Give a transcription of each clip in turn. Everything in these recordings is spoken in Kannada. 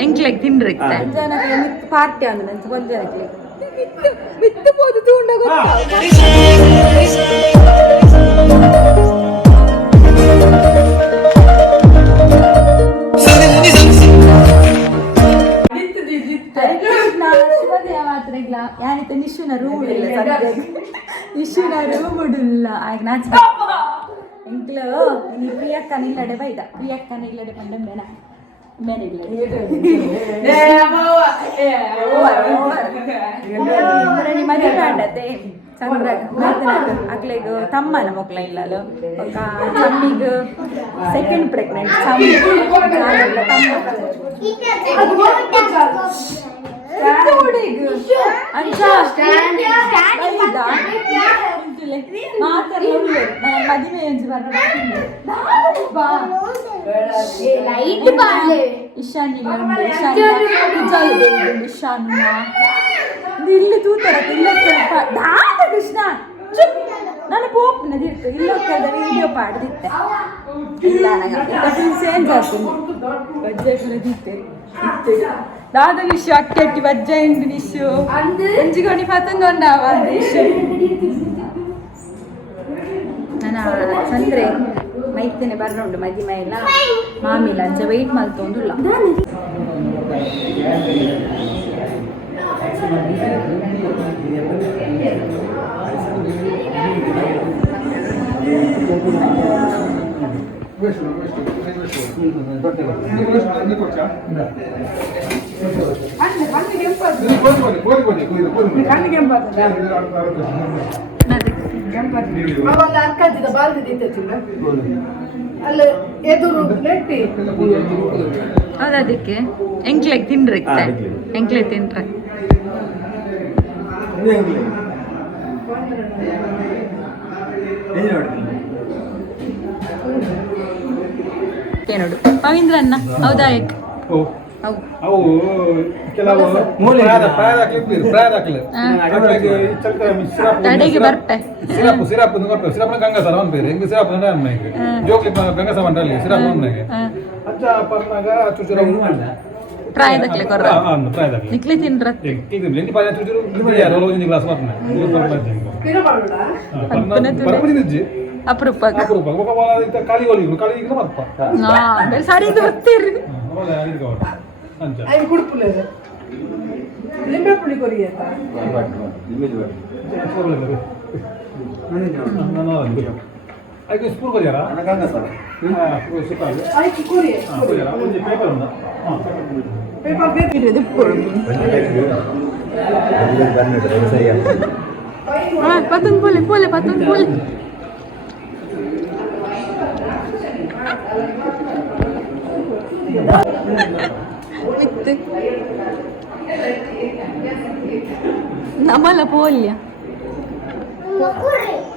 ಎಂಕ್ಲೆಗ್ ತಿಂಡ್ರಿತ್ತೆ ಪಾರ್ಟಿ ಅಂದ ನಂಗೆ ಕೊಂಜನಕ್ಲೆ ಮಿತ್ತು ಪೋದು ತೂಂಡ ಯಾನಿತ ನಿಶುನ ರೂಮ್ ಇಲ್ಲ ನಿಶುನ ರೂಮ್ ಉಡುಲ್ಲ ಆಗ ನಾಚ ಎಂಕ್ಲು ನೀ ಪ್ರಿಯಕ್ಕನ ಇಲ್ಲಡೆ ಬೈದ ಪ್ರಿಯಕ್ಕನ ಇಲ್ಲಡೆ ಪಂಡ ಮದುವೆ ಮಾಡತ್ತೆ ಚಂದ್ರ ಅಕ್ಲೆಗ್ ತಮ್ಮನ ಮಕ್ಳ ಇಲ್ಲಲು ಚಮ್ಮಿಗ್ ಸೆಕೆಂಡ್ ಪ್ರೆಗ್ನೆಂಟ್ ಮದುವೆ ಇಶಾನ್ ಇಲ್ಲಿ ತೂತರ ಇಲ್ಲ ಕೃಷ್ಣ ನಾನು ಪೋಪ್ನದಿತ್ತು ಇಲ್ಲೊಕ್ಕದ ವಿಡಿಯೋ ಪಾಡ್ದಿತ್ತೆ ಇಲ್ಲ ನಂಗೆ ಸೇಂಜ್ ಆಗ್ತೀನಿ ಬಜ್ಜೆ ದಾದ ನಿಶು ಅಕ್ಕಿ ಬಜ್ಜ ಇಂದು ನಿಶು ಎಂಜಿಗೋಣಿ ಪತಂಗೊಂಡ ನಿಶು ನಾನು ಚಂದ್ರೆ ಮೈತೇನೆ ಬರ್ನುಂಡು ಮದಿಮೆ ಇಲ್ಲ ಮಾಮಿಲ್ಲ ಅಂಚ ವೆಯ್ಟ್ ಮಲ್ತೊಂದುಲ್ಲ ಅದಕ್ಕೆ ಎಂಕ್ಲೆಗ್ ತಿಂಡ್ರಿತ್ತೆ ಎಂಕ್ಲೆಗ್ ತಿಂಡ್ರೆ ನೋಡು ಪವೀಂದ್ರ ಅನ್ನ ಹೌದಾ ಅವು ಕೆಲವು ತಡೆಗೆ ಬರ್ಪೆ ಸಿರಪ್ ಸಿರಪ್ನ ಗಂಗಸರ ಅನ್ಪೇರು ಹೆಂಗ್ ಸಿರಪ್ ಅನ್ನ ಜೋಕ್ಲಿ ಗಂಗಸ ಮಂಡಲಿ ಸಿರಪ್ ಅನ್ನಗೆ ಅಜ್ಜ ಪರ್ನಾಗ ಚುಚುರ ಪ್ರಾಯದಕ್ಲೆ ಕೊರ್ರ ಪ್ರಾಯದಕ್ಲೆ ನಿಕ್ಲೆ ತಿನ್ರ ಎಂಟಿ ಪಾಯ ಚುಚುರು ಯಾರೋ ಒಂದು ಗ್ಲಾಸ್ ಬರ್ನ ಪರ್ಪದಿಜ್ಜಿ ಅಪರೂಪ ಕಾಲಿ ಒಲಿಗಳು ಕಾಲಿ ಈಗ ಮರ್ಪ ಸರಿ ಗೊತ್ತಿರ್ರಿ ಲಿಂಬೆ ಪುಳಿ ಕೊರಿ ಆಯ್ತು ಸ್ಕೂಲ್ ಕೊರಿಯಾರ ಪೇಪರ್ ಉಂಟಾ ಪತ್ತೊಂದು ಪೋಲೆ ಪೋಲೆ ಪತ್ತೊಂದು ಪೋಲೆ ನಮ್ಮಲ್ಲ ಪೋಲ್ಯ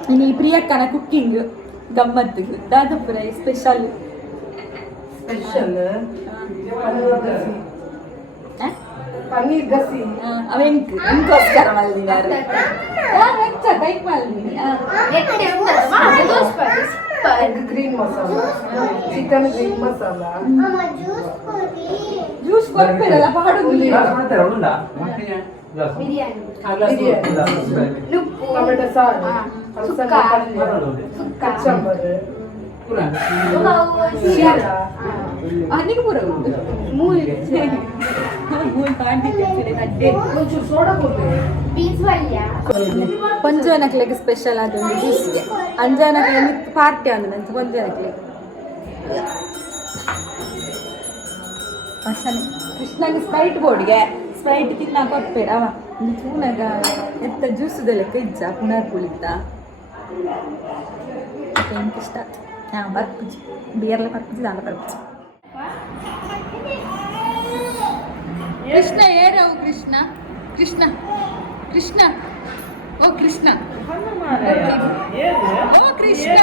ಇನ್ನು ಈ ಪ್ರಿಯಕ್ಕನ ಕುಕ್ಕಿಂಗ್ ಗಮ್ಮತ್ತು ದಾದಪುರ ಸ್ಪೆಷಲ್ ಪನ್ನೀರ್ ಗಸಿ ಎಂಕೋಸ್ಕರ ಮಲ್ದಿದ್ದಾರೆ ಬೈಕ್ ಮಲ್ದಿನಿ green masala chicken green masala juice ಕೊಡ್ಬೇಡಲ್ಲ ಪಾಡುದಿಲ್ಲ ಟೊಮೆಟೊ ಸಾರು ಕಚ್ಚಂಬರ್ ಅನಿಗೆ ಪೂರ ಉಂಟು ಮೂಲ್ ಒಂಚೂರು ಸೋಡಾ ಕೊಂಜನಕ್ಲೆಗ್ ಸ್ಪೆಷಲ್ ಅದೊಂದು ಜ್ಯೂಸ್ಗೆ ಅಂಜನಕ್ಲೆ ಪಾರ್ಟಿ ಅಂದ ನಂಗೆ ಕೊಂಜನಕ್ಲೆ ಮಸಾಲೆ ಕೃಷ್ಣಗೆ ಸ್ಪ್ರೈಟ್ ಬೋರ್ಡ್ಗೆ ಸ್ಪ್ರೈಟ್ ತಿನ್ನ ಕೊಟ್ಬೇಡ ಅವ ಪೂನಾಗ ಎತ್ತ ಜ್ಯೂಸದ ಲೆಕ್ಕ ಇಜ್ಜ ಪುನರ್ ಕುಳಿತ ಇಷ್ಟ ಬರ್ಪುಜಿ ಬಿಯರ್ಲ ಬರ್ಪುಜಿ ದಾಂಡ ಬರ್ಪುಜಿ ಕೃಷ್ಣ ಏರವು ಕೃಷ್ಣ ಕೃಷ್ಣ ಕೃಷ್ಣ ಓ ಕೃಷ್ಣ ಓ ಕೃಷ್ಣ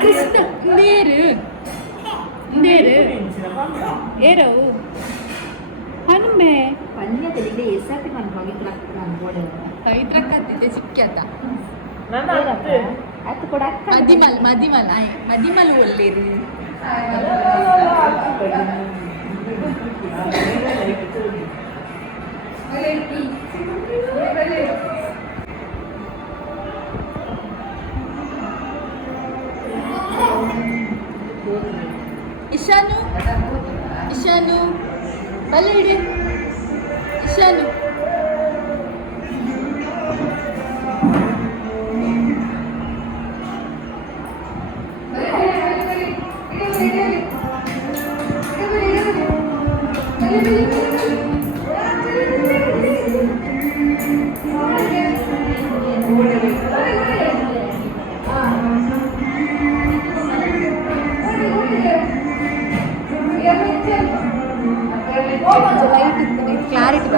ಕೃಷ್ಣ ನೇರು ನೇರು ಏರವು ಹನುಮೆ ಪನ್ಯದಲ್ಲಿ ಎಸ್ಸಾತಿ ನಾನು ಪವಿತ್ರ ಪವಿತ್ರ ಕತ್ತಿದ್ದೆ ಸಿಕ್ಕ್ಯಾತ ಅದು ಕೂಡ ಅಕ್ಕ ಮದಿಮಲ್ ಒಳ್ಳೇರು ಇಶಾನು ಬಲ್ಲ ಹಿಡಿ ಇಶಾನು ಲೈಟ್ ಇತ್ತು ಕ್ಲಾರಿಟಿ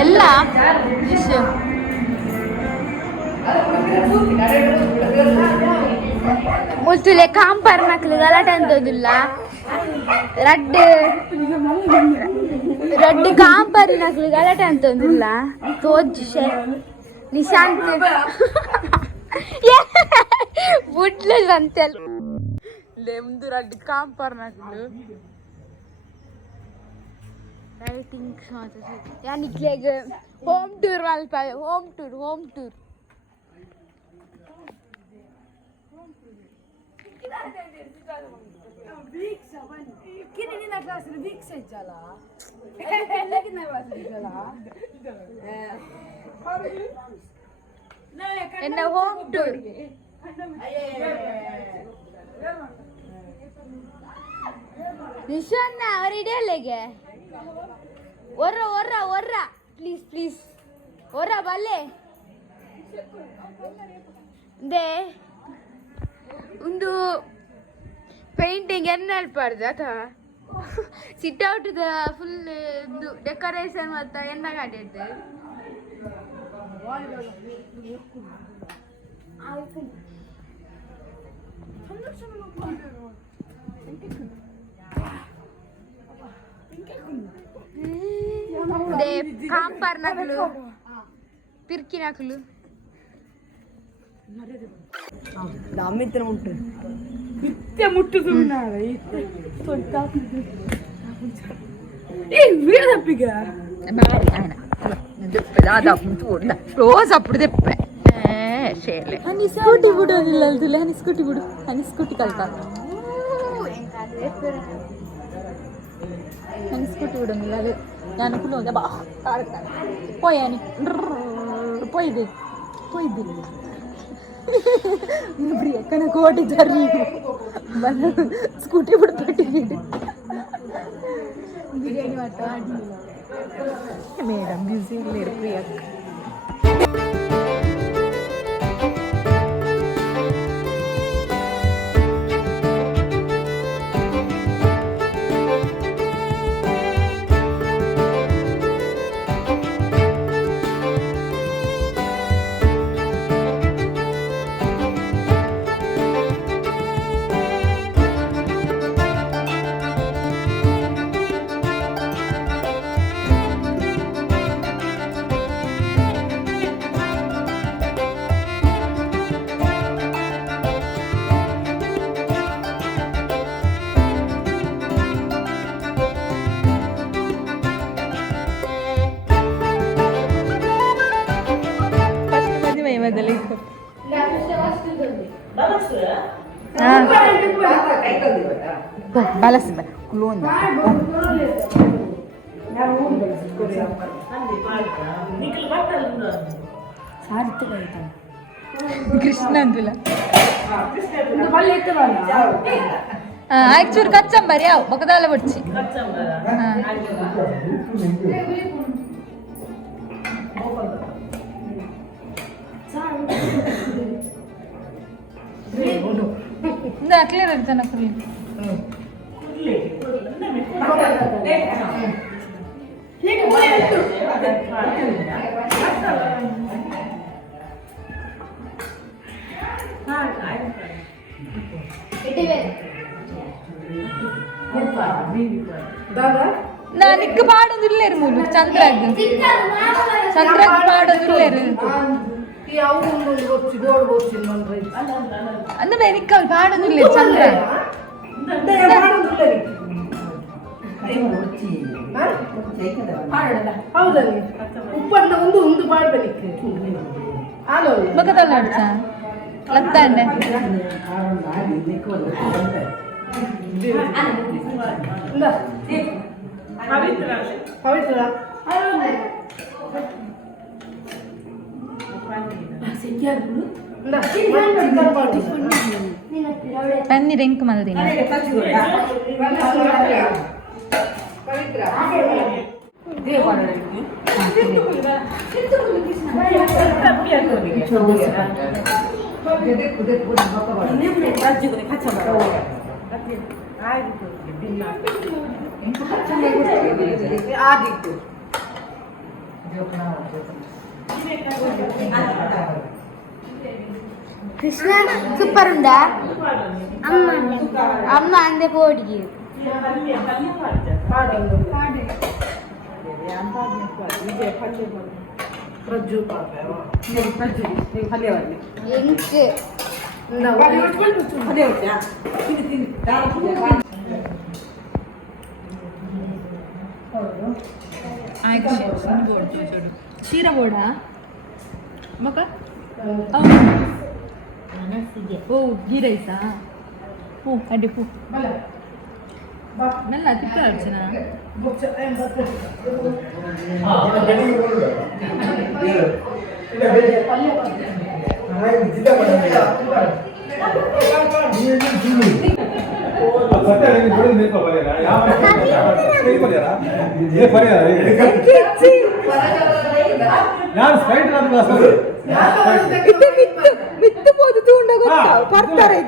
ಎಲ್ಲ ಮುಲ್ತುಲೆ ಕಾಂಪರ್ ನಕ್ಲು ಗಲಾಟೆ ಅಂತದಿಲ್ಲ ರಡ್ಡು ಕಾಂಪರ್ ನಕ್ಲು ಗಲಾಟೆ ಅಂತಂದಿಲ್ಲ ತೋಜ್ ನಿಶಾಂತ್ ಬುಟ್ಲು ಅಂತೆಲ್ಲ ಮುಂದು ರಡ್ಡು ಕಾಂಪರ್ ನಕ್ಲು ಲೈಟಿಂಗ್ ಯಾನಿಕ್ಲೆಗ್ ಹೋಮ್ ಟೂರ್ ಮಲ್ಪ ಹೋಮ್ ಟೂರ್ ಎನ್ನ ಹೋಮ್ ಟೂರ್ ನಿಶಾನ್ನ ಅವರಿಡಲೆಗೆ ಒರ್ರ ಪ್ಲೀಸ್ ಒರ್ರ ಬಲ್ಲೆ ದೇ ಒಂದು ಪೇಂಟಿಂಗ್ ಎನ್ನಲ್ಪಾರ್ದು ಅಥವಾ ಸಿಟ್ ಔಟ್ ಫುಲ್ ಡೆಕೋರೇಷನ್ ಮತ್ತು ಎನ್ನ ಕಾಟಿದ್ದು ಕಾಂಪಾರ್ ನಕಲು ಪಿರ್ಕಿ ನಕಲು ಅಮ್ಮಿತ್ರ ಮುಟ್ಟು ಇತ್ತೆ ಮುಟ್ಟು ಸುಮ್ಮನೆ వీడదప్పిగా రోజు అప్పుడు తెప్పే అని స్కూటీ బిడు అని స్కూటీ బిడు అని స్కూటీకి వెళ్తాను అని స్కూటీ బిడు అది అనుకున్నా బా పోయాని పోయిది ఇప్పుడు ఎక్కడ కోటి జరిగి స్కూటీ బిడు పెట్టి బిర్యానీ మేడం బిజీ లేరు ప్రియాక్ ಬಲಸ ಕುಲೋಂದ ಕೃಷ್ಣ ಅಂದಿಲ್ಲ ಆಕ್ಚೂರ್ ಕಚ್ಚಂಬರಿ ಯಾವ ಬಕದಾಲ ಬಡ್ಚಿ ಕ್ಲಿಯರ್ ಆಗ್ತಾನ ಫುಲ್ ನಾನಿಕ್ಕ ಪಾಡೋದಿಲ್ಲೇರು ಮೂಲು ಚಂದ್ರಾಗ್ ಪಾಡೋದಿಲ್ಲೇರು ಅಂದ್ರೆ ನಿಕ್ಕ ಪಾಡೋದಿಲ್ಲ ಚಂದ್ರ ಹೌದಲ್ಲಿ ಉಪ್ಪನ್ನ ಒಂದು ಮಾಡ್ಬೇಕು ಬಕದಲ್ಲ ಅಡ್ಸ ಲತ್ತಾಂಡೆ ಪವಿತ್ರ ಪನ್ನೀರ್ ಎಂಕ್ ಮಲ್ದಿನ కృష్ణ సూపర్ ఉందా అమ్మ అమ్మ అందే పోడికి చీర కూడా మక ఓ గీ రైసా పూ అడ్డి పూ నల్ల తిక్క అర్చన ಮಿತ್ತು ಬೋದು ಉಂಡ ಬರ್ತಾರೆ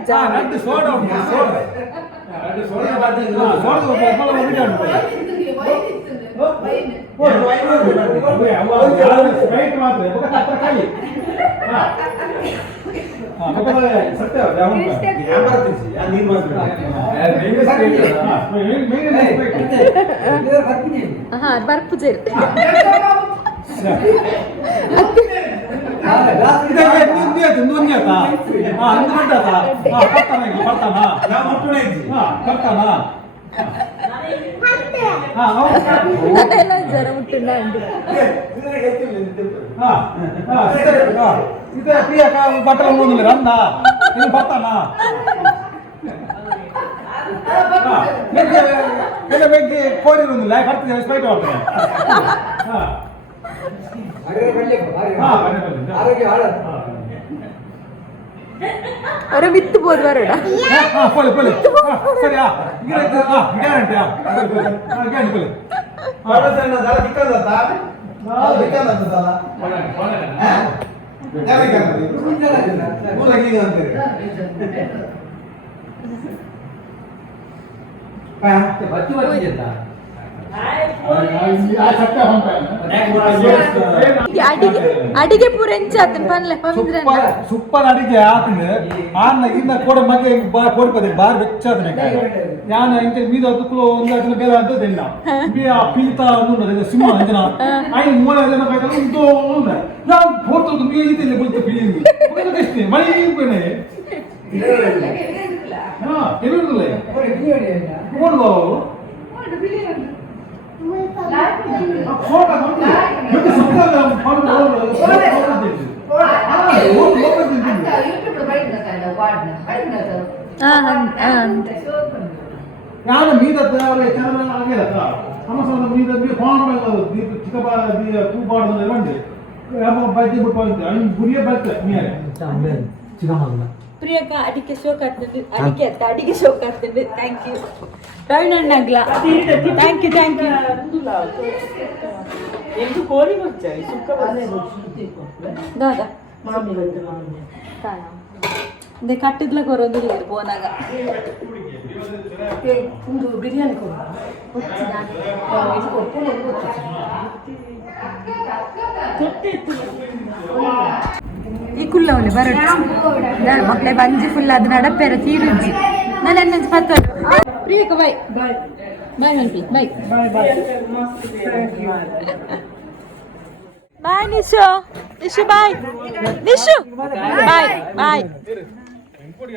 ಬರ್ಪು ಸೇರಿ ಜ್ವರ ಮುಟ್ಟಿಲ್ಲ బట్టలు రందా నేను పడతానా కోడి ఉంది కడుతుంది బయట ಅವರ ಬಿತ್ತು ಬೋದು ಬರೋಡ ಸರಿ ಅಡಿಗೆ ಪೂರ ಎಂಚಾತನ್ ಪನ್ಲೆ ಪವಿತ್ರ ಸೂಪರ್ ಅಡಿಗೆ ಆತನ ಆನ್ನ ಇನ್ನ ಕೋಡೆ ಮಗೆ ಕೋಡ್ಪದೆ ಬಾರ್ ಬೆಚ್ಚಾತನೆ ಯಾನ ಇಂತ ಮೀದ ತುಕ್ಲು ಒಂದು ಅದನ್ನ ಬೇರೆ ಅಂತ ದಿನ ಬಿ ಆ ಪಿಲ್ತಾ ಅನ್ನೋದು ಸಿಂಹ ಅಂಜನ ಐ ಮೂಲ ಜನ ಕೈತಲು ಉಂಟು ಉಂಟು ನಾವು ಫೋಟೋ ಮೀ ಇತಿಲೆ ಬಲ್ತು ಬಿಳಿಂಗಿ ಒಳ್ಳೆ ಕಷ್ಟೇ ಮಳೆ ಇಪ್ಪನೆ ಹಾ ಎಲ್ಲಿರಲ್ಲ ಕೋಡ್ ಬಾವು ಫೋಟೋ ಮತ್ತೆ ಸಕ್ಕದ ಫೋಟೋ ಯಾರ ಮೀದ ಚಾನಲ್ ಆಗಿಲ್ಲ ಸಮಸ್ಯೆ ಮೀದ ಫೋನ್ ದೀಪ ಚಿಕ್ಕಪ್ಪ ಕೂಪಾಡದಲ್ಲಿ ಬಂದೆ ಬೈತಿ ಬಿಟ್ಟು ಅವ್ನು ಗುರಿಯ ಬರ್ತದೆ ಮೇಲೆ ಚಿಕ್ಕಮ್ಮ ಪ್ರಿಯಾಂಕಾ ಅಡಿಗೆ ಶೋಕ್ ಆಗ್ತದೆ ಅಡಿಗೆ ಶೋಕ್ ಆಗ್ತದೆ ಥ್ಯಾಂಕ್ ಯು ರವಿನಣ್ಣಗ್ಲ ಥ್ಯಾಂಕ್ ಯು ಎಂದು ಕೋಳಿ ಬರ್ತಾರೆ ಸುಕ್ಕ ದಾದಾ ಅದೇ ಕಟ್ಟಿದ್ಲ ಕೊರೋದಿಲ್ಲ ಪೋನಾಗ ಒಂದು ಬಿರಿಯಾನಿ ಈ ಕುಲ್ಲವಳೆ ಬರೋಡು ಮಕ್ಕಳೇ ಬಂಜಿ ಫುಲ್ ಅದು ನಡಪೇರ ತೀರುಜ್ಜಿ ನಾನು ಎನ್ನಂಜಿ ಪತ್ತೋಡು ಪ್ರಿಯಕ ಬಾಯ್ ಬಾಯ್ ಬಾಯ್ ಮನ್ಪಿ ಬಾಯ್ ಬಾಯ್ ನಿಶು ನಿಶು ಬಾಯ್ ನಿಶು ಬಾಯ್ ಬಾಯ್ ಹೆಂಗ್ ಕೊಡಿ